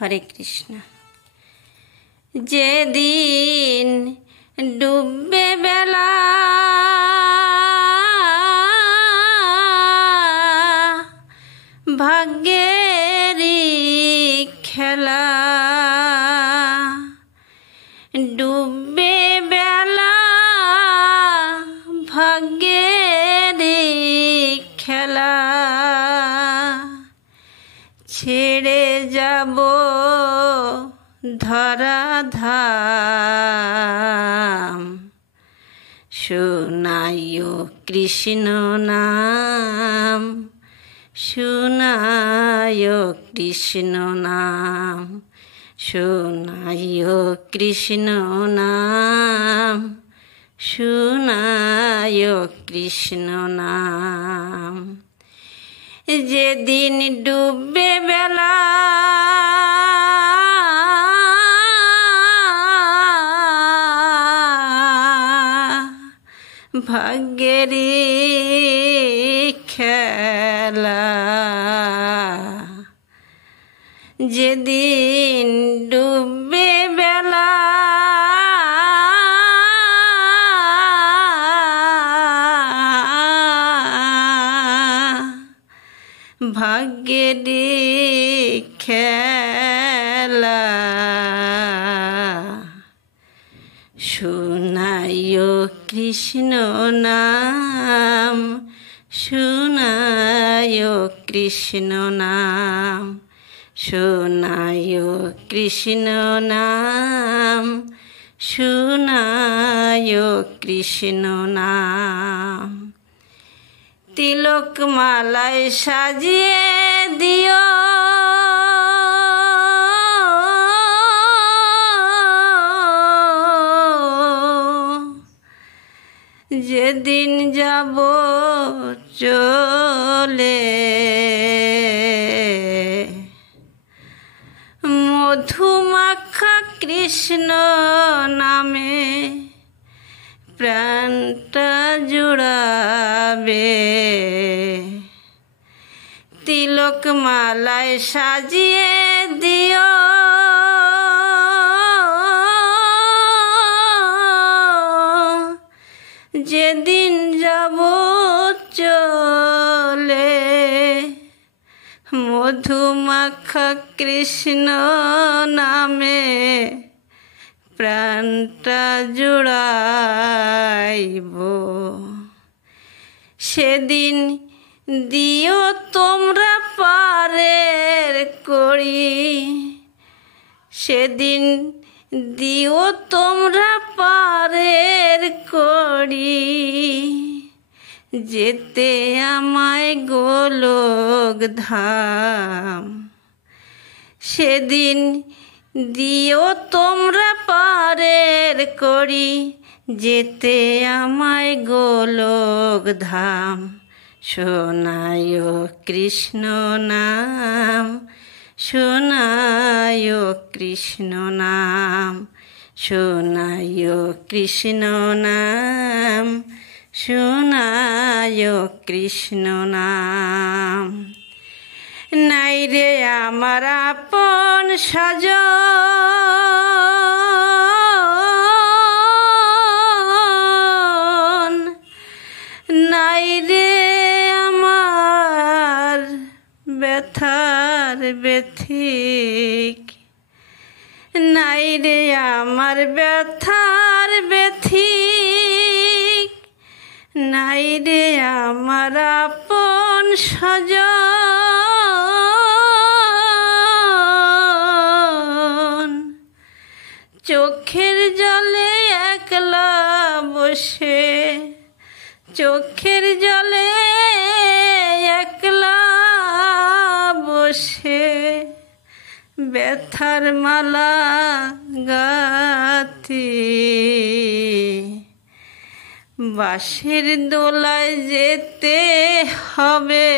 হরে কৃষ্ণ। যেদিন ডুববে বেলা ভাগ্যেরই খেলা, ডুববে বেলা ভাগ্যেরই খেলা, ছেড়ে যাব ধরাধাম, শোনাইও কৃষ্ণ নাম, শোনাইও কৃষ্ণ নাম, শোনাইও কৃষ্ণ নাম, শোনাইও কৃষ্ণ নাম। যেদিন ডুববে বেলা ভাগ্যেরই খেলা, যেদিন ডুববে বেলা ভাগ্যেরই খেলা, শোনাইও কৃষ্ণ নাম, শোনাইও কৃষ্ণ নাম, শোনাইও কৃষ্ণ নাম, শোনাইও কৃষ্ণ নাম। তিলক মালায় সাজিয়ে দিও যেদিন যাব চলে, মধুমাখা কৃষ্ণ নামে প্রাণটা জুড়াবে। তিলক মালায় সাজিয়ে দিও যেদিন যাব চলে, মধুমাখা কৃষ্ণ নামে প্রাণটা জুড়াইব। সেদিন দিও তোমরা পারের করি, সেদিন দিও তোমরা পারের করি, যেতে আমায় গোলক ধাম। সেদিন দিও তোমরা পারের করি, যেতে আমায় গোলক ধাম। শোনাইও কৃষ্ণ নাম, শোনাইও কৃষ্ণ নাম, শোনাইও কৃষ্ণ নাম, শোনাইও কৃষ্ণ নাম। নাই রে আমার আপন স্বজন, নাই রে আমার ব্যথার ব্যথিক, নাই রে আমার ব্যথার ব্যথিক, নাই রে আমার আপন স্বজন। চোখের জলে একলা বসে, চোখের জলে একলা বসে ব্যথার মালা গাথি। বাঁশের দোলায় যেতে হবে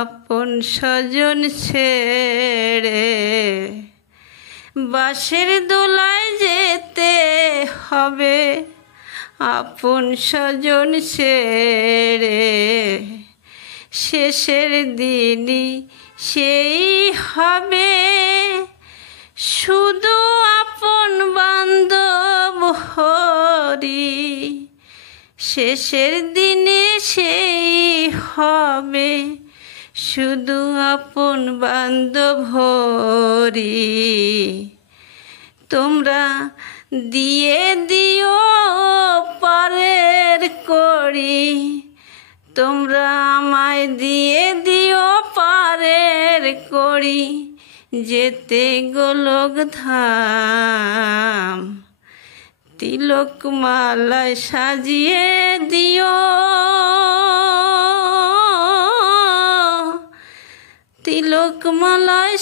আপন স্বজন ছেড়ে, বাঁশের দোলায় যেতে হবে আপন স্বজন ছেড়ে। শেষের দিনই সেই হবে শুধু আপন বান্ধব হরি, শেষের দিনে সেই হবে শুধু আপন বান্ধব হরি। তোমরা দিয়ে দিও পারের করি, তোমরা আমায় দিয়ে দিও পারের করি, যেতে গোলক ধাম। তিলক মালায় সাজিয়ে দিও, তিলক মালায়